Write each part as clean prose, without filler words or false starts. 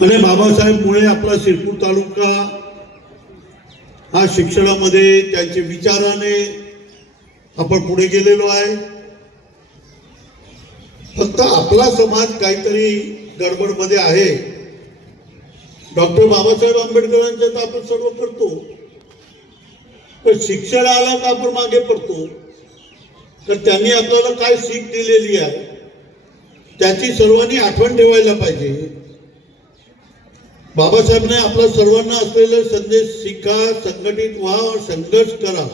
आणि बाबासाहेब मुळे आपला शिरपूर तालुका हा शिक्षणामध्ये त्यांच्या विचाराने आपण पुढे गेलेलो आहे। फक्त आपला समाज काहीतरी गडबडमध्ये आहे। डॉक्टर बाबासाहेब आंबेडकरांचं तर आपण सर्व करतो, पण शिक्षण आला का आपण मागे पडतो। तर त्यांनी आपल्याला काय सीख दिलेली आहे त्याची सर्वांनी आठवण ठेवायला पाहिजे। बाबासाहेबने आपला सर्वांना असलेले संदेश शिका, संघटित व्हा और संघर्ष करा।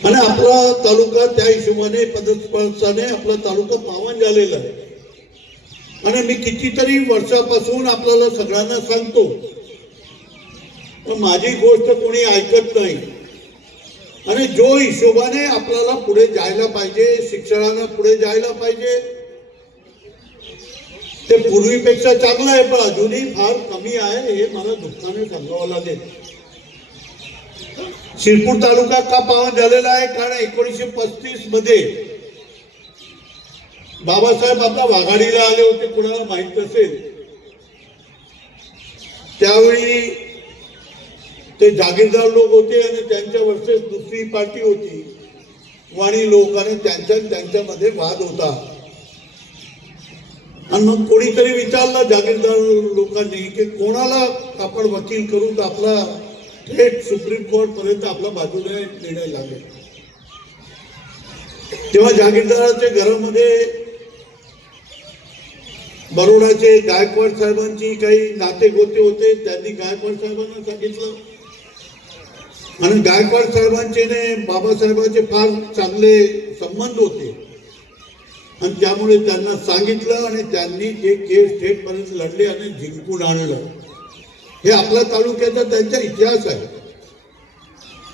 आणि आपला तालुका त्या हिशोबाने पदस्पर्शाने आपला तालुका पावन झालेला आहे। आणि मी कितीतरी वर्षापासून आपल्याला सगळ्यांना सांगतो, पण माझी गोष्ट कोणी ऐकत नाही। आणि जो हिशोबाने आपल्याला पुढे जायला पाहिजे, शिक्षणाला पुढे जायला पाहिजे, ते पूर्वीपेक्षा चांगलं आहे, पण अजूनही फार कमी आहे हे मला दुःखाने सांगावं लागेल। शिरपूर तालुका का पावन झालेला आहे? कारण 1935 मध्ये बाबासाहेब आपल्या वाघाडीला आले होते, कुणाला माहित असेल। त्यावेळी ते जागीरदार लोक होते आणि त्यांच्या वर्सेस दुसरी पार्टी होती, वाणी लोक, आणि त्यांच्यामध्ये वाद होता। आणि मग कोणीतरी विचारलं जागीरदार लोकांनी की कोणाला आपण वकील करू तर आपला थेट सुप्रीम कोर्ट पर्यंत आपला बाजूने निर्णय लागेल। तेव्हा जागीरदाराच्या घरामध्ये बरोडाचे गायकवाड साहेबांची काही नातेगोते होते। त्यांनी गायकवाड साहेबांना सांगितलं, आणि गायकवाड साहेबांचे बाबासाहेबांचे फार चांगले संबंध होते, आणि त्यामुळे त्यांना सांगितलं आणि त्यांनी ते केस थेटपर्यंत लढले आणि जिंकून आणलं। हे आपल्या तालुक्याचा त्यांचा इतिहास आहे।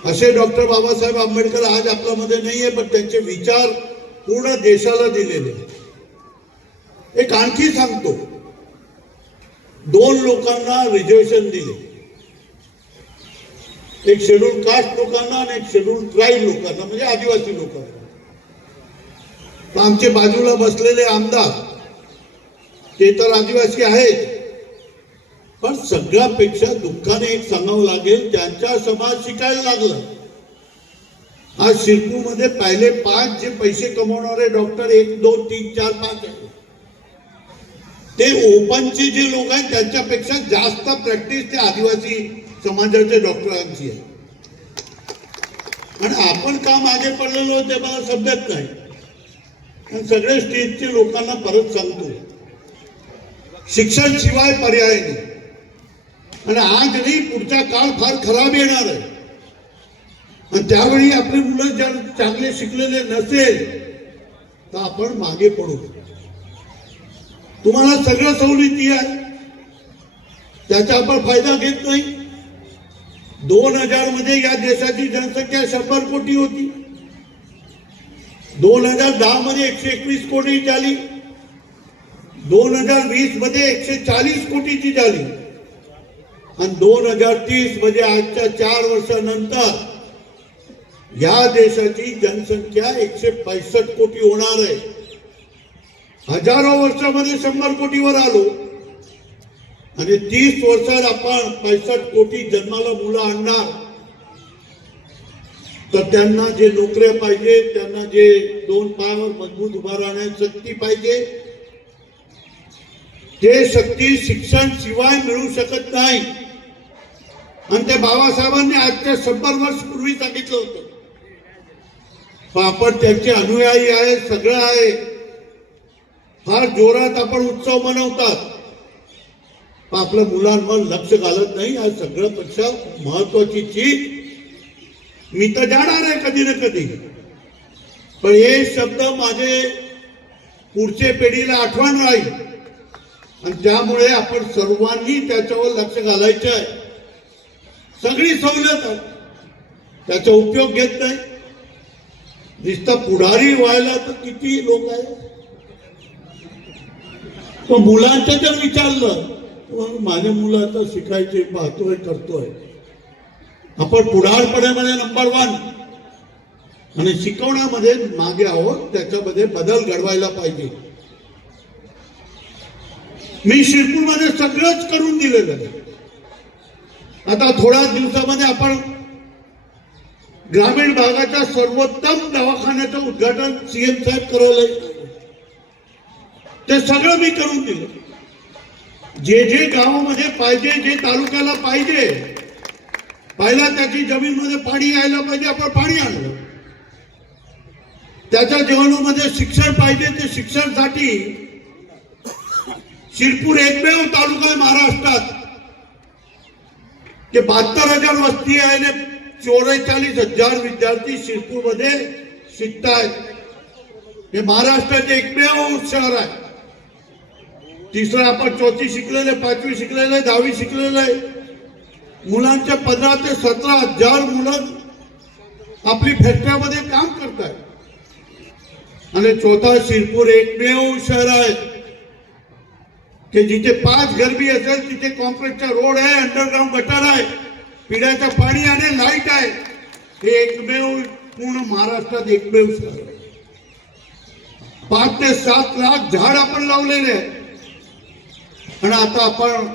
असे डॉक्टर बाबासाहेब आंबेडकर आज आपल्यामध्ये नाहीये, पण त्यांचे विचार पूर्ण देशाला दिलेले। एक आणखी सांगतो, 2 लोकांना रिझर्वेशन दिले, एक शेड्यूल कास्ट लोकांना आणि एक शेड्यूल ट्राईब लोकांना, म्हणजे आदिवासी लोकांना। आमचे बाजूला बसलेले आमदार ते तर आदिवासी आहेत, पण सगळ्यापेक्षा दुःखाने एक सांगावं लागेल, त्यांचा समाज शिकायला लागला। आज शिरपूरमध्ये पहिले 5 जे पैसे कमवणारे डॉक्टर 1, 2, 3, 4, 5 आहेत, ते ओपनचे जे लोक आहेत त्यांच्यापेक्षा जास्त प्रॅक्टिस ते आदिवासी समाजाच्या डॉक्टरांची आहे। आणि आपण का मागे पडलेलो ते मला समजत नाही। आणि सगळे स्टेटचे लोकांना परत सांगतो, शिक्षण शिवाय पर्याय नाही। आणि आज नाही, पुढचा काळ फार खराब येणार आहे, आणि त्यावेळी आपले मुलं जर चांगले शिकलेले नसेल तर आपण मागे पडू। तुम्हाला सगळं सवलती आहे, त्याचा आपण फायदा घेत नाही। 2000 मध्ये या देशाची जनसंख्या 100 कोटी होती, 2010 मध्ये 121 कोटी झाली, 2020 मध्ये 140 कोटीची झाली, आणि 2030 मध्ये आजच्या 4 वर्षानंतर या देशाची जनसंख्या 165 कोटी होणार आहे। हजारो वर्षामध्ये 100 कोटीवर आलो, आणि 30 वर्षात आपण 65 कोटी जन्माला मुलं आणणार। तर त्यांना जे नोकऱ्या पाहिजे, त्यांना जे 2 पायावर मजबूत उभा राहण्याची शक्ती पाहिजे, ते शक्ती शिक्षण शिवाय मिळू शकत नाही। आणि ते बाबासाहेबांनी आजच्या 100 वर्ष पूर्वी सांगितलं होतं। आपण त्यांचे अनुयायी आहे, सगळं आहे, फार जोरात आपण उत्सव मनवतात, पण आपल्या मुलांवर लक्ष घालत नाही। आज सगळ्यापेक्षा महत्वाची चीज, मी तर जाणार आहे कधी ना कधी, पण हे शब्द माझे पुढच्या पिढीला आठवण राहील, आणि त्यामुळे आपण सर्वांनी त्याच्यावर लक्ष घालायचं आहे। सगळी सवलत आहे, त्याचा उपयोग घेत नाही। नुसतं पुढारी व्हायला तर किती लोक आहेत, तो मुलांचं जर विचारलं, माझ्या मुलं आता शिकायचे, पाहतोय, करतोय। आपण पुढारपणामध्ये नंबर 1 आणि शिकवण्यामध्ये मागे आहोत, त्याच्यामध्ये बदल घडवायला पाहिजे। मी शिरपूरमध्ये सगळंच करून दिलेलं आहे. आता थोड्या दिवसामध्ये आपण ग्रामीण भागाच्या सर्वोत्तम दवाखान्याचं उद्घाटन सीएम साहेब करायला, ते सगळं मी करून दिलं. जे जे गावामध्ये पाहिजे, जे तालुक्याला पाहिजे, पहिला त्याची जमीनमध्ये पाणी यायला पाहिजे, आपण पाणी आणलं. त्याच्या जीवनामध्ये शिक्षण पाहिजे, ते शिक्षणासाठी शिरपूर एकमेव तालुका आहे महाराष्ट्रात की 72,000 वस्ती आहे आणि 44,000 विद्यार्थी शिरपूरमध्ये शिकतायत. हे महाराष्ट्राचे एकमेव शहर आहे. तिसरं आपण 4थी शिकलेले, 5वी शिकलेले, 10वी शिकलेले आहे. मुलांच्या 15 ते 17,000 मुलं आपली फॅक्टरीमध्ये काम करतात. आणि चौथा शिरपूर एकमेव शहर आहे की जिथे 5 गरबी असेल तिथे कॉन्क्रीटचा रोड आहे, अंडरग्राउंड गटर आहे, पिण्याचं पाणी आणि लाईट आहे. हे एकमेव पूर्ण महाराष्ट्रात एकमेव शहर आहे. 5 ते 7 लाख झाड आपण लावलेले आहे. आणि आता आपण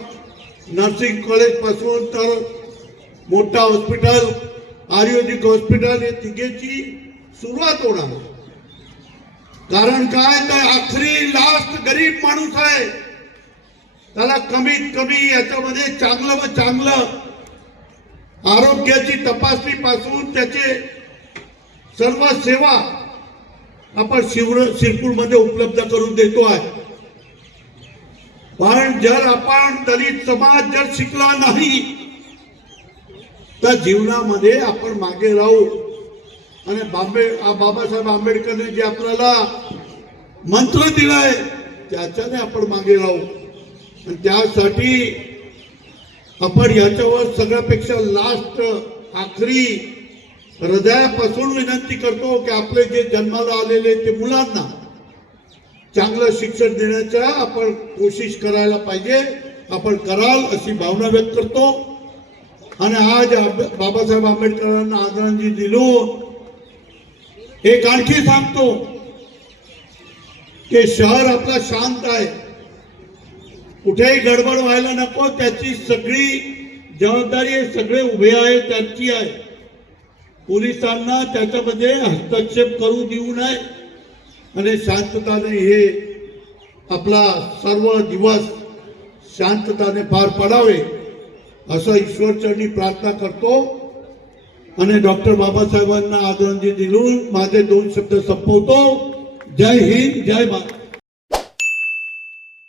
नर्सिंग कॉलेज पासून तर मोठा हॉस्पिटल, आयुर्वेदिक हॉस्पिटल, हे तिघेची सुरुवात होणार. कारण काय, तर आखरी लास्ट गरीब माणूस आहे, त्याला कमीत कमी याच्यामध्ये चांगलं आरोग्याची तपासणी पासून त्याचे सर्व सेवा आपण शिरपूरमध्ये उपलब्ध करून देतो आहे. पण जर आपण दलित समाज जर शिकला नाही तर जीवनामध्ये आपण मागे राहू. आणि बाबासाहेब आंबेडकरने जे आपल्याला मंत्र दिलाय त्याच्याने आपण मागे राहू. आणि त्यासाठी आपण याच्यावर सगळ्यापेक्षा लास्ट आखरी हृदयापासून विनंती करतो की आपले जे जन्माला आलेले ते मुलांना चांगलं शिक्षण देण्याचा आपण कोशिश करायला पाहिजे. आपण कराल अशी भावना व्यक्त करतो. आणि आज बाबासाहेब आंबेडकरांना आदरांजली दिलो. एक आणखी सांगतो की शहर आपला शांत आहे, कुठेही गडबड व्हायला नको, त्याची सगळी जबाबदारी सगळे उभे आहे त्यांची आहे. पोलिसांना त्याच्यामध्ये हस्तक्षेप करू देऊ नये आणि शांतताने हे आपला सर्व दिवस शांतताने पार पाडावे असं ईश्वरचरणी प्रार्थना करतो. आणि डॉक्टर बाबासाहेबांना आदरांजली देऊन माझे 2 शब्द संपवतो. जय हिंद, जय भारत.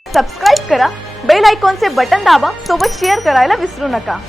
सबस्क्राईब करा, बेल आयकॉनचे बटन दाबा, सोबत शेअर करायला विसरू नका.